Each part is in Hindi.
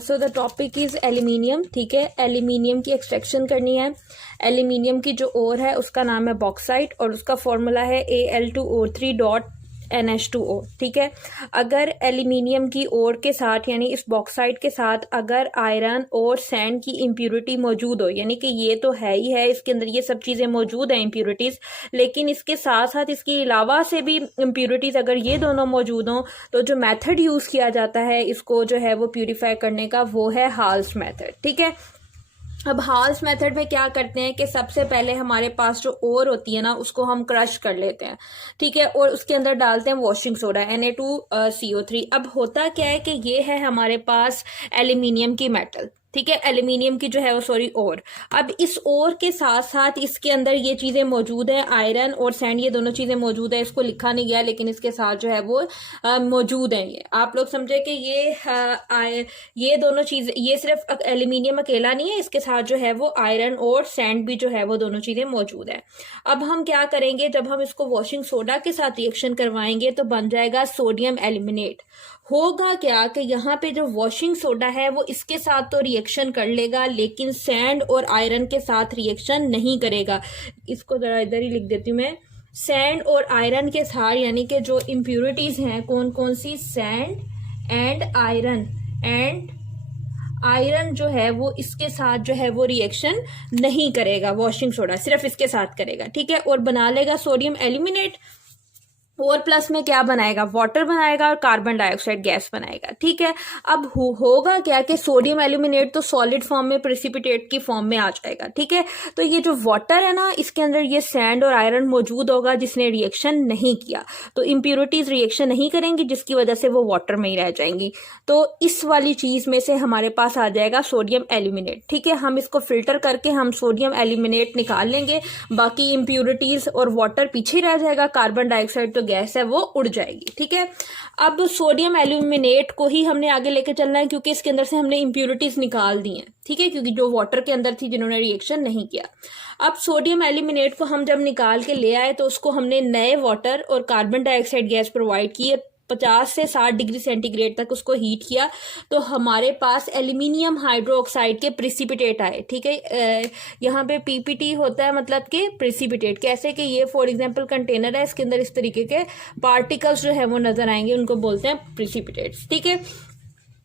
So the topic is aluminium. ठीक है, एल्यूमिनियम की एक्सट्रैक्शन करनी है। एल्यूमिनियम की जो ओर है उसका नाम है बॉक्साइट और उसका फॉर्मूला है Al2O3.NH2O। ठीक है, अगर एल्यूमिनियम की ओर के साथ यानी इस बॉक्साइट के साथ अगर आयरन और सैंड की इम्प्योरिटी मौजूद हो, यानी कि ये तो है ही है, इसके अंदर ये सब चीज़ें मौजूद हैं इम्प्योरिटीज़, लेकिन इसके साथ साथ इसके अलावा से भी इम्प्योरिटीज़ अगर ये दोनों मौजूद हों तो जो मेथड यूज़ किया जाता है इसको जो है वो प्यूरिफाई करने का वो है हाल्स मेथड। ठीक है, अब हाल्स मेथड में क्या करते हैं कि सबसे पहले हमारे पास जो ओर होती है ना उसको हम क्रश कर लेते हैं। ठीक है, और उसके अंदर डालते हैं वॉशिंग सोडा Na2CO3। अब होता क्या है कि ये है हमारे पास एल्यूमिनियम की मेटल। ठीक है, एल्यूमिनियम की जो है वो सॉरी ओर। अब इस ओर के साथ साथ इसके अंदर ये चीज़ें मौजूद हैं, आयरन और सैंड, ये दोनों चीज़ें मौजूद है। इसको लिखा नहीं गया लेकिन इसके साथ जो है वो मौजूद हैं। ये आप लोग समझे कि ये दोनों चीज़ें, ये सिर्फ एल्यूमिनियम अकेला नहीं है, इसके साथ जो है वो आयरन और सैंड भी जो है वो दोनों चीज़ें मौजूद है। अब हम क्या करेंगे, जब हम इसको वॉशिंग सोडा के साथ रिएक्शन करवाएंगे तो बन जाएगा सोडियम एल्यूमिनेट। होगा क्या कि यहाँ पे जो वॉशिंग सोडा है वो इसके साथ तो रिएक्शन कर लेगा लेकिन सैंड और आयरन के साथ रिएक्शन नहीं करेगा। इसको जरा इधर ही लिख देती हूँ मैं। सैंड और आयरन के साथ यानी कि जो इम्प्योरिटीज हैं कौन कौन सी, सैंड एंड आयरन जो है वो इसके साथ जो है वो रिएक्शन नहीं करेगा, वॉशिंग सोडा सिर्फ इसके साथ करेगा। ठीक है, और बना लेगा सोडियम एल्यूमिनेट और प्लस में क्या बनाएगा, वाटर बनाएगा और कार्बन डाइऑक्साइड गैस बनाएगा। ठीक है, अब होगा क्या कि सोडियम एल्यूमिनेट तो सॉलिड फॉर्म में प्रेसिपिटेट की फॉर्म में आ जाएगा। ठीक है, तो ये जो वाटर है ना इसके अंदर ये सैंड और आयरन मौजूद होगा जिसने रिएक्शन नहीं किया, तो इम्प्योरिटीज रिएक्शन नहीं करेंगी जिसकी वजह से वो वाटर में ही रह जाएंगी। तो इस वाली चीज में से हमारे पास आ जाएगा सोडियम एल्यूमिनेट। ठीक है, हम इसको फिल्टर करके हम सोडियम एल्यूमिनेट निकाल लेंगे, बाकी इम्प्योरिटीज और वाटर पीछे रह जाएगा, कार्बन डाइऑक्साइड तो गैस है वो उड़ जाएगी। ठीक है, अब सोडियम एल्यूमिनेट को ही हमने आगे लेके चलना है क्योंकि इसके अंदर से हमने इम्प्योरिटीज निकाल दी हैं। ठीक है, क्योंकि जो वाटर के अंदर थी जिन्होंने रिएक्शन नहीं किया। अब सोडियम एल्यूमिनेट को हम जब निकाल के ले आए तो उसको हमने नए वाटर और कार्बन डाइऑक्साइड गैस प्रोवाइड की, 50 से 60 डिग्री सेंटीग्रेड तक उसको हीट किया तो हमारे पास एल्यूमिनियम हाइड्रोक्साइड के प्रेसिपिटेट आए। ठीक है, यहाँ पे पीपीटी होता है मतलब कि प्रेसिपिटेट, कैसे कि ये फॉर एग्जांपल कंटेनर है, इसके अंदर इस तरीके के पार्टिकल्स जो है वो नजर आएंगे, उनको बोलते हैं प्रेसिपिटेट्स। ठीक है,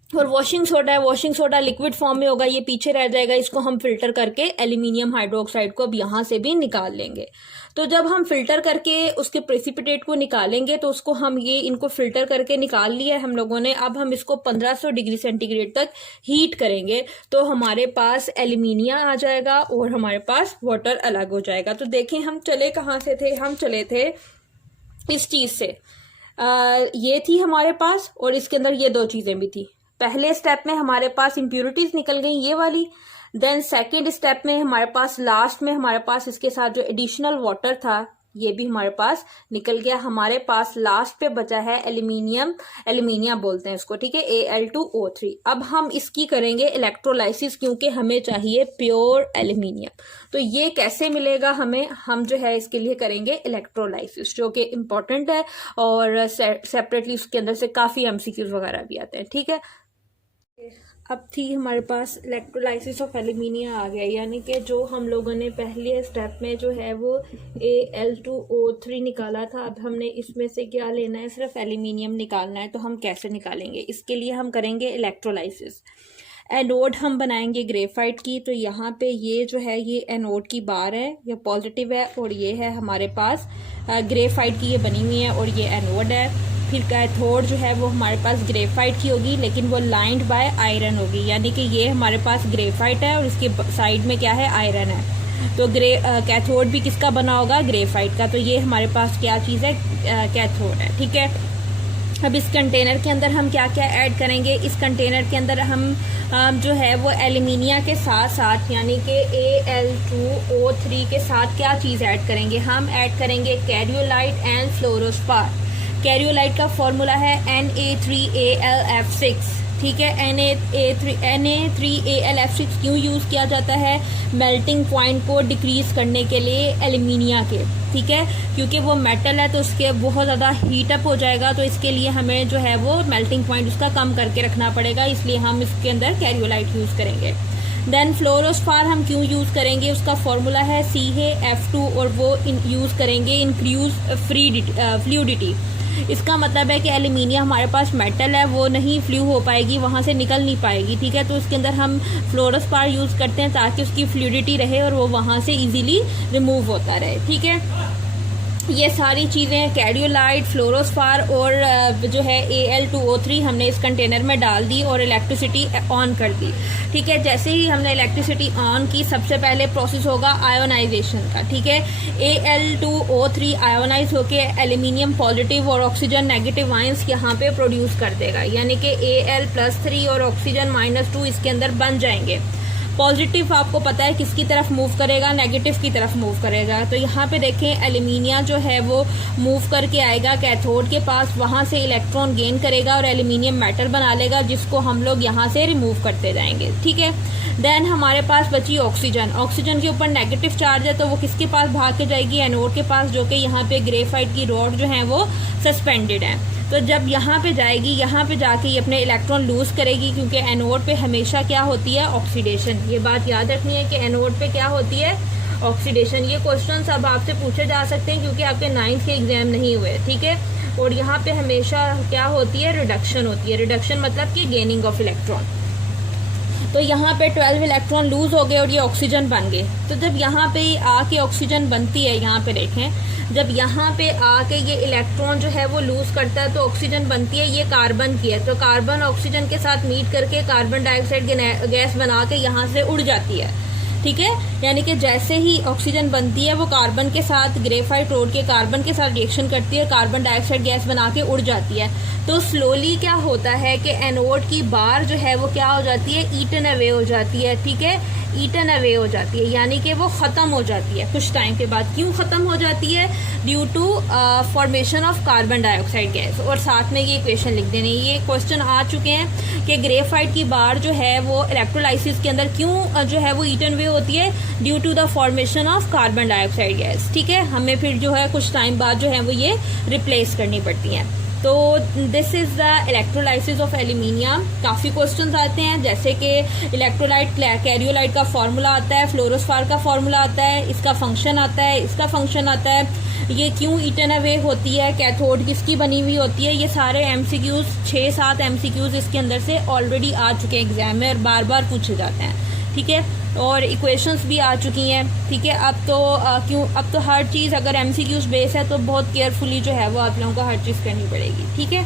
और वॉशिंग सोडा है, वॉशिंग सोडा लिक्विड फॉर्म में होगा, ये पीछे रह जाएगा, इसको हम फिल्टर करके एल्यूमिनियम हाइड्रोक्साइड को अब यहाँ से भी निकाल लेंगे। तो जब हम फिल्टर करके उसके प्रेसिपिटेट को निकालेंगे तो उसको हम ये इनको फिल्टर करके निकाल लिया है हम लोगों ने। अब हम इसको 1500 डिग्री सेंटीग्रेड तक हीट करेंगे तो हमारे पास एल्यूमिनियम आ जाएगा और हमारे पास वाटर अलग हो जाएगा। तो देखें हम चले कहाँ से थे, हम चले थे इस चीज से, ये थी हमारे पास और इसके अंदर ये दो चीजें भी थी। पहले स्टेप में हमारे पास इम्प्योरिटीज निकल गई ये वाली, देन सेकेंड स्टेप में हमारे पास लास्ट में हमारे पास इसके साथ जो एडिशनल वाटर था ये भी हमारे पास निकल गया। हमारे पास लास्ट पे बचा है एल्यूमिनियम बोलते हैं इसको। ठीक है, Al2O3। अब हम इसकी करेंगे इलेक्ट्रोलाइसिस क्योंकि हमें चाहिए प्योर एल्यूमिनियम। तो ये कैसे मिलेगा हमें, हम जो है इसके लिए करेंगे इलेक्ट्रोलाइसिस जो कि इम्पोर्टेंट है और सेपरेटली उसके अंदर से काफी MCQs वगैरह भी आते हैं। ठीक है, अब थी हमारे पास इलेक्ट्रोलाइसिस ऑफ एल्यूमिनियम आ गया, यानी कि जो हम लोगों ने पहले स्टेप में जो है वो Al2O3 निकाला था, अब हमने इसमें से क्या लेना है, सिर्फ एल्यूमिनियम निकालना है। तो हम कैसे निकालेंगे, इसके लिए हम करेंगे इलेक्ट्रोलाइसिस। एनोड हम बनाएंगे ग्रेफाइट की, तो यहाँ पे ये जो है ये एनोड की बार है, ये पॉजिटिव है और ये है हमारे पास ग्रेफाइट की ये बनी हुई है और ये एनोड है। फिर कैथोड जो है वो हमारे पास ग्रेफाइट की होगी लेकिन वो लाइंड बाय आयरन होगी, यानी कि ये हमारे पास ग्रेफाइट है और इसके साइड में क्या है, आयरन है। तो कैथोड भी किसका बना होगा, ग्रेफाइट का। तो ये हमारे पास क्या चीज़ है, कैथोड है। ठीक है, अब इस कंटेनर के अंदर हम क्या क्या ऐड करेंगे, इस कंटेनर के अंदर हम जो है वो एल्यूमिनियम के साथ साथ यानी कि Al2O3 के साथ क्या चीज़ ऐड करेंगे, हम ऐड करेंगे कैरियोलाइट एंड फ्लोरोस्पार। कैरियोलाइट का फॉर्मूला है Na3AlF6 ठीक है। Na3Al_F6 क्यों यूज़ किया जाता है? मेल्टिंग पॉइंट को डिक्रीज़ करने के लिए एल्यूमिनिया के, ठीक है, क्योंकि वो मेटल है तो उसके बहुत ज़्यादा हीटअप हो जाएगा, तो इसके लिए हमें जो है वो मेल्टिंग पॉइंट उसका कम करके रखना पड़ेगा, इसलिए हम इसके अंदर कैरियोलाइट यूज़ करेंगे। देन फ्लोरोस्फार हम क्यों यूज़ करेंगे? उसका फॉर्मूला है CaF2 और वो यूज़ करेंगे इंक्रीज फ्लूइडिटी। इसका मतलब है कि एल्यूमिनियम हमारे पास मेटल है, वो नहीं फ्लू हो पाएगी, वहाँ से निकल नहीं पाएगी, ठीक है, तो इसके अंदर हम फ्लोरोस्पार यूज़ करते हैं ताकि उसकी फ्लूइडिटी रहे और वो वहाँ से इजीली रिमूव होता रहे, ठीक है। ये सारी चीज़ें कैरियोलाइट, फ्लोरोस्पार और जो है Al2O3 हमने इस कंटेनर में डाल दी और इलेक्ट्रिसिटी ऑन कर दी, ठीक है। जैसे ही हमने इलेक्ट्रिसिटी ऑन की, सबसे पहले प्रोसेस होगा आयोनाइजेशन का, ठीक है। Al2O3 आयोनाइज होके एल्यूमिनियम पॉजिटिव और ऑक्सीजन नेगेटिव आयंस यहाँ पे प्रोड्यूस कर देगा, यानी कि Al+3 और ऑक्सीजन -2 इसके अंदर बन जाएंगे। पॉजिटिव आपको पता है किसकी तरफ मूव करेगा? नेगेटिव की तरफ मूव करेगा। तो यहाँ पे देखें एल्यूमिनिया जो है वो मूव करके आएगा कैथोड के पास, वहाँ से इलेक्ट्रॉन गेन करेगा और एल्यूमिनियम मेटल बना लेगा, जिसको हम लोग यहाँ से रिमूव करते जाएंगे, ठीक है। देन हमारे पास बची ऑक्सीजन। ऑक्सीजन के ऊपर नेगेटिव चार्ज है तो वो किसके पास भाग के जाएगी? एनोड के पास, जो कि यहाँ पे ग्रेफाइट की रॉड जो है वो सस्पेंडेड है। तो जब यहाँ पे जाएगी, यहाँ पे जाके ये अपने इलेक्ट्रॉन लूज करेगी, क्योंकि एनोड पे हमेशा क्या होती है? ऑक्सीडेशन। ये बात याद रखनी है कि एनोड पे क्या होती है? ऑक्सीडेशन। ये क्वेश्चन अब आपसे पूछे जा सकते हैं क्योंकि आपके 9th के एग्जाम नहीं हुए, ठीक है। और यहाँ पे हमेशा क्या होती है? रिडक्शन होती है। रिडक्शन मतलब कि गेनिंग ऑफ इलेक्ट्रॉन। तो यहाँ पे 12 इलेक्ट्रॉन लूज हो गए और ये ऑक्सीजन बन गए। तो जब यहाँ पे आके ऑक्सीजन बनती है, यहाँ पे देखें, जब यहाँ पे आके ये इलेक्ट्रॉन जो है वो लूज करता है तो ऑक्सीजन बनती है, ये कार्बन की है। तो कार्बन ऑक्सीजन के साथ मीट करके कार्बन डाइऑक्साइड गैस बना के यहाँ से उड़ जाती है, ठीक है। यानी कि जैसे ही ऑक्सीजन बनती है वो कार्बन के साथ, ग्रेफाइट रोड के कार्बन के साथ रिएक्शन करती है, कार्बन डाइऑक्साइड गैस बना के उड़ जाती है। तो स्लोली क्या होता है कि एनोड की बार जो है वो क्या हो जाती है? ईटन अवे हो जाती है, ठीक है, ईटन अवे हो जाती है, यानी कि वो ख़त्म हो जाती है कुछ टाइम के बाद। क्यों ख़त्म हो जाती है? Due to formation of carbon dioxide gas. और साथ में ये इक्वेशन लिख देने, ये क्वेश्चन आ चुके हैं कि ग्रेफाइट की बार जो है वो इलेक्ट्रोलाइसिस के अंदर क्यों जो है वो ईटन वे होती है? Due to the formation of carbon dioxide gas, ठीक है। हमें फिर जो है कुछ टाइम बाद जो है वो ये रिप्लेस करनी पड़ती हैं। तो this is the electrolysis of aluminium. काफ़ी क्वेश्चंस आते हैं, जैसे कि इलेक्ट्रोलाइट कैरियोलाइट का फार्मूला आता है, फ्लोरोस्फार का फार्मूला आता है, इसका फंक्शन आता है, इसका फंक्शन आता है, ये क्यों ईटन अवे होती है, कैथोड किसकी बनी हुई होती है। ये सारे MCQs 6-7 MCQs इसके अंदर से ऑलरेडी आ चुके हैं एग्जाम में और बार बार पूछे जाते हैं, ठीक है। और इक्वेशंस भी आ चुकी हैं, ठीक है। अब तो हर चीज़ अगर MCQs बेस है तो बहुत केयरफुली जो है वो आप लोगों को हर चीज़ करनी पड़ेगी, ठीक है।